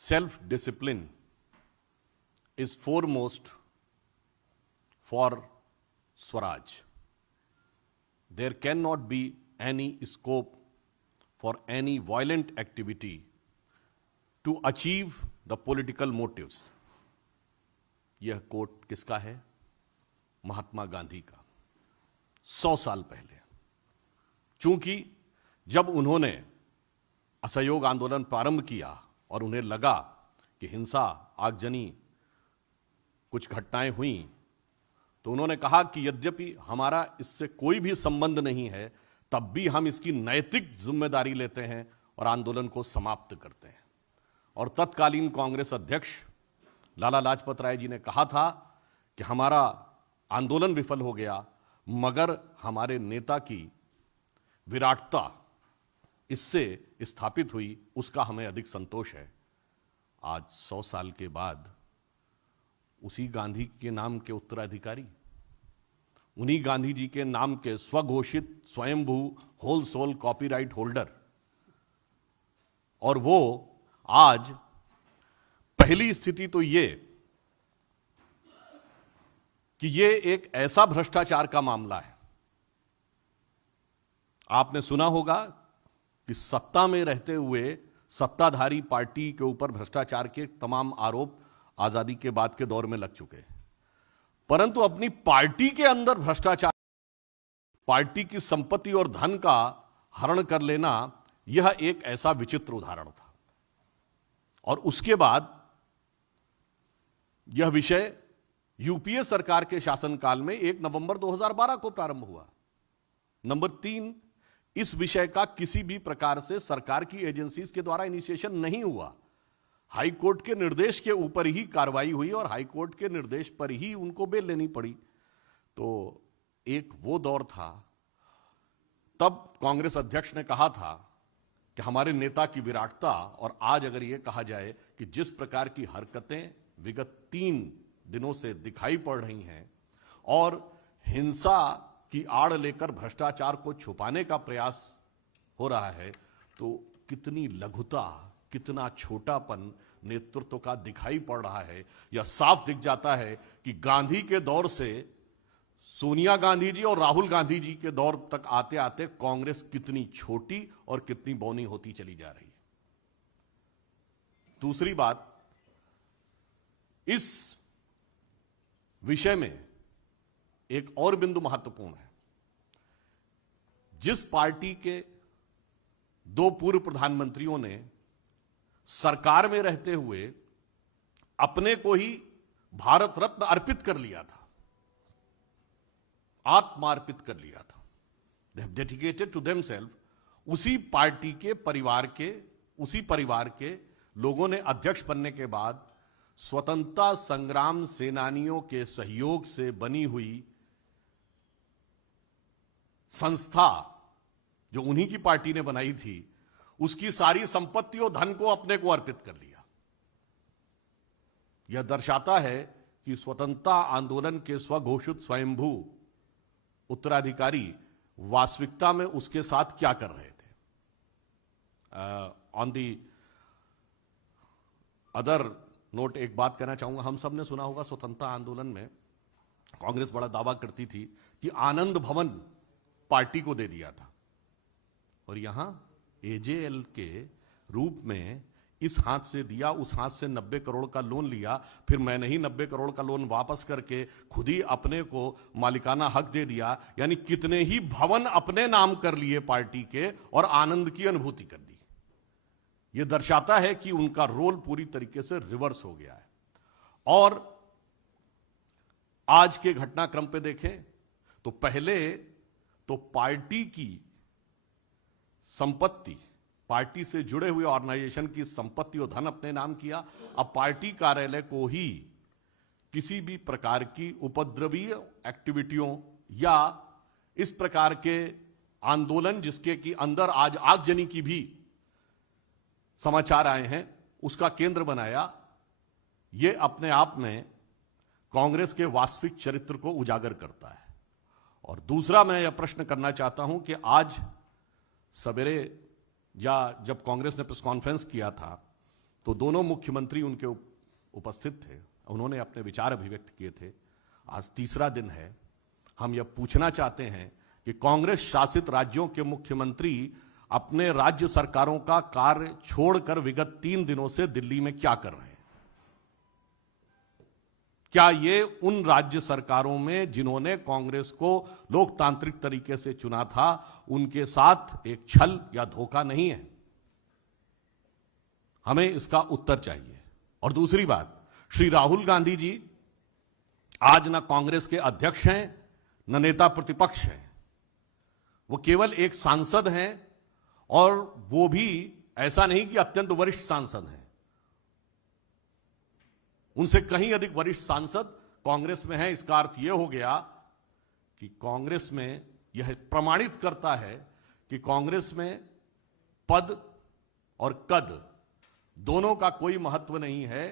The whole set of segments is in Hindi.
self-discipline is foremost for Swaraj. There cannot be any scope for any violent activity to achieve the political motives. यह कोट किसका है? महात्मा गांधी का, 100 साल पहले। चूंकि जब उन्होंने असहयोग आंदोलन प्रारंभ किया और उन्हें लगा कि हिंसा, आगजनी, कुछ घटनाएं हुई, तो उन्होंने कहा कि यद्यपि हमारा इससे कोई भी संबंध नहीं है, तब भी हम इसकी नैतिक जिम्मेदारी लेते हैं और आंदोलन को समाप्त करते हैं। और तत्कालीन कांग्रेस अध्यक्ष लाला लाजपत राय जी ने कहा था कि हमारा आंदोलन विफल हो गया, मगर हमारे नेता की विराटता इससे स्थापित हुई, उसका हमें अधिक संतोष है। आज 100 साल के बाद उसी गांधी के नाम के उत्तराधिकारी, उन्हीं गांधी जी के नाम के स्वघोषित स्वयंभू होल सोल कॉपीराइट होल्डर, और वो आज पहली स्थिति तो ये कि ये एक ऐसा भ्रष्टाचार का मामला है। आपने सुना होगा कि सत्ता में रहते हुए सत्ताधारी पार्टी के ऊपर भ्रष्टाचार के तमाम आरोप आजादी के बाद के दौर में लग चुके हैं, परंतु अपनी पार्टी के अंदर भ्रष्टाचार, पार्टी की संपत्ति और धन का हरण कर लेना, यह एक ऐसा विचित्र उदाहरण था। और उसके बाद यह विषय यूपीए सरकार के शासनकाल में 1 नवंबर 2012 को प्रारंभ हुआ। नंबर 3, इस विषय का किसी भी प्रकार से सरकार की एजेंसीज के द्वारा इनिशिएशन नहीं हुआ। हाई कोर्ट के निर्देश के ऊपर ही कार्रवाई हुई और हाई कोर्ट के निर्देश पर ही उनको बेल लेनी पड़ी। तो एक वो दौर था, तब कांग्रेस अध्यक्ष ने कहा था कि हमारे नेता की विराटता, और आज अगर ये कहा जाए कि जिस प्रकार की हरकतें विगत 3 दिनों से दिखाई पड़ रही हैं और हिंसा की आड़ लेकर भ्रष्टाचार को छुपाने का प्रयास हो रहा है, तो कितनी लघुता, कितना छोटापन नेतृत्व का दिखाई पड़ रहा है। यह साफ दिख जाता है कि गांधी के दौर से सोनिया गांधी जी और राहुल गांधी जी के दौर तक आते आते कांग्रेस कितनी छोटी और कितनी बौनी होती चली जा रही है। दूसरी बात, इस विषय में एक और बिंदु महत्वपूर्ण है। जिस पार्टी के 2 पूर्व प्रधानमंत्रियों ने सरकार में रहते हुए अपने को ही भारत रत्न अर्पित कर लिया था, आत्मार्पित कर लिया था, they have dedicated to themselves, उसी पार्टी के उसी परिवार के लोगों ने अध्यक्ष बनने के बाद स्वतंत्रता संग्राम सेनानियों के सहयोग से बनी हुई संस्था, जो उन्हीं की पार्टी ने बनाई थी, उसकी सारी संपत्ति और धन को अपने को अर्पित कर लिया। यह दर्शाता है कि स्वतंत्रता आंदोलन के स्वघोषित स्वयंभू उत्तराधिकारी वास्तविकता में उसके साथ क्या कर रहे थे। ऑन दी अदर नोट, एक बात कहना चाहूंगा, हम सब ने सुना होगा स्वतंत्रता आंदोलन में कांग्रेस बड़ा दावा करती थी कि आनंद भवन पार्टी को दे दिया था, और यहां एजेएल के रूप में इस हाथ से दिया, उस हाथ से 90 करोड़ का लोन लिया, फिर मैंने ही 90 करोड़ का लोन वापस करके खुद ही अपने को मालिकाना हक दे दिया। यानी कितने ही भवन अपने नाम कर लिए पार्टी के और आनंद की अनुभूति कर ली। यह दर्शाता है कि उनका रोल पूरी तरीके से रिवर्स हो गया है। और आज के घटनाक्रम पे देखें तो पहले तो पार्टी की संपत्ति, पार्टी से जुड़े हुए ऑर्गेनाइजेशन की संपत्ति और धन अपने नाम किया। अब पार्टी कार्यालय को ही किसी भी प्रकार की उपद्रवीय एक्टिविटियों या इस प्रकार के आंदोलन जिसके कि अंदर आज आगजनी की भी समाचार आए हैं, उसका केंद्र बनाया। यह अपने आप में कांग्रेस के वास्तविक चरित्र को उजागर करता है। और दूसरा मैं यह प्रश्न करना चाहता हूं कि आज सवेरे या जब कांग्रेस ने प्रेस कॉन्फ्रेंस किया था, तो दोनों मुख्यमंत्री उनके उपस्थित थे, उन्होंने अपने विचार अभिव्यक्त किए थे। आज तीसरा दिन है। हम यह पूछना चाहते हैं कि कांग्रेस शासित राज्यों के मुख्यमंत्री अपने राज्य सरकारों का कार्य छोड़कर विगत 3 दिनों से दिल्ली में क्या कर रहे हैं? क्या ये उन राज्य सरकारों में जिन्होंने कांग्रेस को लोकतांत्रिक तरीके से चुना था, उनके साथ एक छल या धोखा नहीं है? हमें इसका उत्तर चाहिए। और दूसरी बात, श्री राहुल गांधी जी आज न कांग्रेस के अध्यक्ष हैं, न नेता प्रतिपक्ष हैं। वो केवल एक सांसद हैं, और वो भी ऐसा नहीं कि अत्यंत वरिष्ठ सांसद हैं। उनसे कहीं अधिक वरिष्ठ सांसद कांग्रेस में हैं। इसका अर्थ यह हो गया कि कांग्रेस में यह प्रमाणित करता है कि कांग्रेस में पद और कद दोनों का कोई महत्व नहीं है,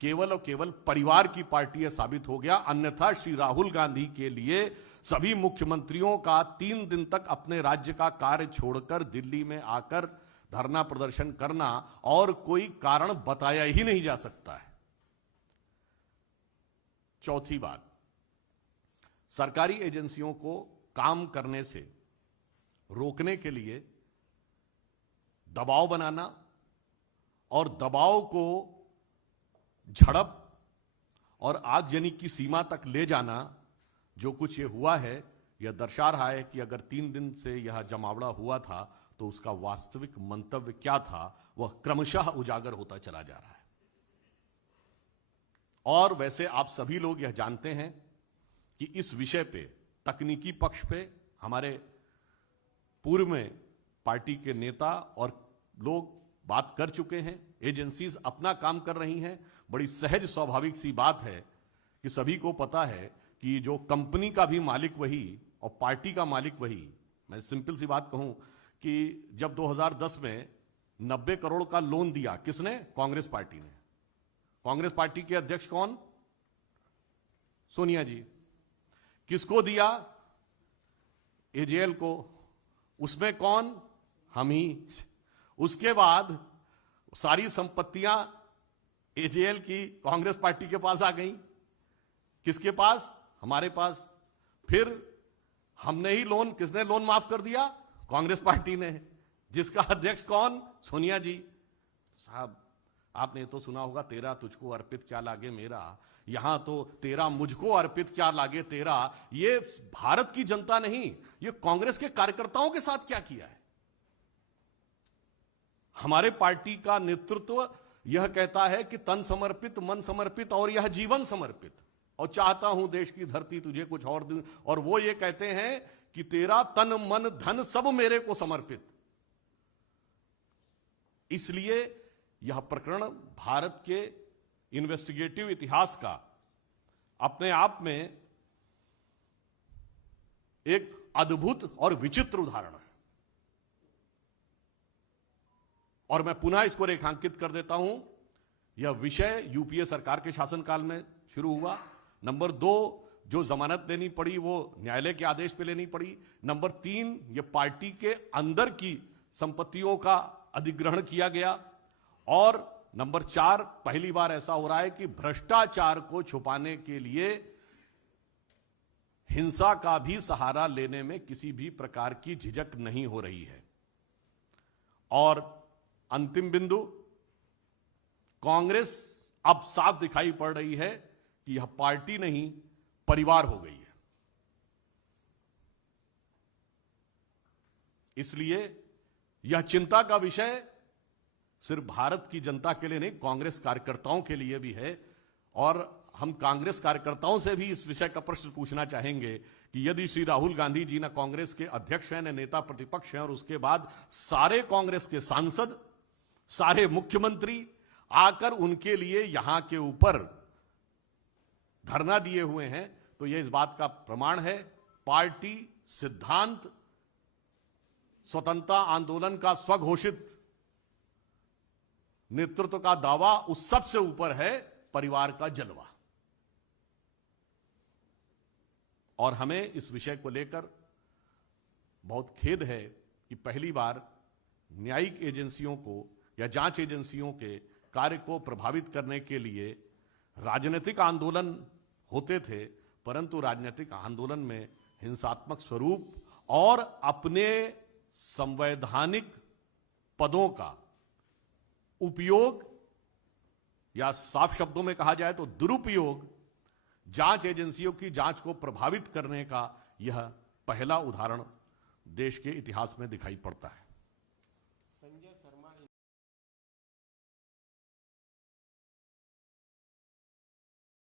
केवल और केवल परिवार की पार्टी है साबित हो गया। अन्यथा श्री राहुल गांधी के लिए सभी मुख्यमंत्रियों का 3 दिन तक अपने राज्य का कार्य छोड़कर दिल्ली में आकर धरना प्रदर्शन करना और कोई कारण बताया ही नहीं जा सकता है। चौथी बात, सरकारी एजेंसियों को काम करने से रोकने के लिए दबाव बनाना और दबाव को झड़प और आगजनी की सीमा तक ले जाना, जो कुछ ये हुआ है, यह दर्शा रहा है कि अगर 3 दिन से यह जमावड़ा हुआ था तो उसका वास्तविक मंतव्य क्या था, वह क्रमशः उजागर होता चला जा रहा है। और वैसे आप सभी लोग यह जानते हैं कि इस विषय पे, तकनीकी पक्ष पे, हमारे पूर्व में पार्टी के नेता और लोग बात कर चुके हैं। एजेंसीज अपना काम कर रही हैं। बड़ी सहज स्वाभाविक सी बात है कि सभी को पता है कि जो कंपनी का भी मालिक वही और पार्टी का मालिक वही। मैं सिंपल सी बात कहूं कि जब 2010 में 90 करोड़ का लोन दिया, किसने? कांग्रेस पार्टी ने। कांग्रेस पार्टी के अध्यक्ष कौन? सोनिया जी। किसको दिया? एजेएल को। उसमें कौन? हम ही। उसके बाद सारी संपत्तियां एजेएल की कांग्रेस पार्टी के पास आ गई। किसके पास? हमारे पास। फिर हमने ही लोन, किसने लोन माफ कर दिया? कांग्रेस पार्टी ने। जिसका अध्यक्ष कौन? सोनिया जी। साहब, आपने तो सुना होगा, तेरा तुझको अर्पित क्या लागे मेरा। यहां तो तेरा मुझको अर्पित क्या लागे तेरा। ये भारत की जनता नहीं, ये कांग्रेस के कार्यकर्ताओं के साथ क्या किया है। हमारे पार्टी का नेतृत्व यह कहता है कि तन समर्पित, मन समर्पित और यह जीवन समर्पित, और चाहता हूं देश की धरती तुझे कुछ और दूं। और वो ये कहते हैं कि तेरा तन मन धन सब मेरे को समर्पित। इसलिए यह प्रकरण भारत के इन्वेस्टिगेटिव इतिहास का अपने आप में एक अद्भुत और विचित्र उदाहरण है। और मैं पुनः इसको रेखांकित कर देता हूं। यह विषय यूपीए सरकार के शासनकाल में शुरू हुआ। नंबर 2, जो जमानत लेनी पड़ी वो न्यायालय के आदेश पे लेनी पड़ी। नंबर 3, यह पार्टी के अंदर की संपत्तियों का अधिग्रहण किया गया। और नंबर 4, पहली बार ऐसा हो रहा है कि भ्रष्टाचार को छुपाने के लिए हिंसा का भी सहारा लेने में किसी भी प्रकार की झिझक नहीं हो रही है। और अंतिम बिंदु, कांग्रेस अब साफ दिखाई पड़ रही है कि यह पार्टी नहीं, परिवार हो गई है। इसलिए यह चिंता का विषय सिर्फ भारत की जनता के लिए नहीं, कांग्रेस कार्यकर्ताओं के लिए भी है। और हम कांग्रेस कार्यकर्ताओं से भी इस विषय का प्रश्न पूछना चाहेंगे कि यदि श्री राहुल गांधी जी न कांग्रेस के अध्यक्ष हैं, न नेता प्रतिपक्ष हैं, और उसके बाद सारे कांग्रेस के सांसद, सारे मुख्यमंत्री आकर उनके लिए यहां के ऊपर धरना दिए हुए हैं, तो यह इस बात का प्रमाण है पार्टी सिद्धांत स्वतंत्रता आंदोलन का स्वघोषित नेतृत्व का दावा उस सबसे ऊपर है परिवार का जलवा। और हमें इस विषय को लेकर बहुत खेद है कि पहली बार न्यायिक एजेंसियों को या जांच एजेंसियों के कार्य को प्रभावित करने के लिए राजनीतिक आंदोलन होते थे, परंतु राजनीतिक आंदोलन में हिंसात्मक स्वरूप और अपने संवैधानिक पदों का उपयोग, या साफ शब्दों में कहा जाए तो दुरुपयोग, जांच एजेंसियों की जांच को प्रभावित करने का यह पहला उदाहरण देश के इतिहास में दिखाई पड़ता है।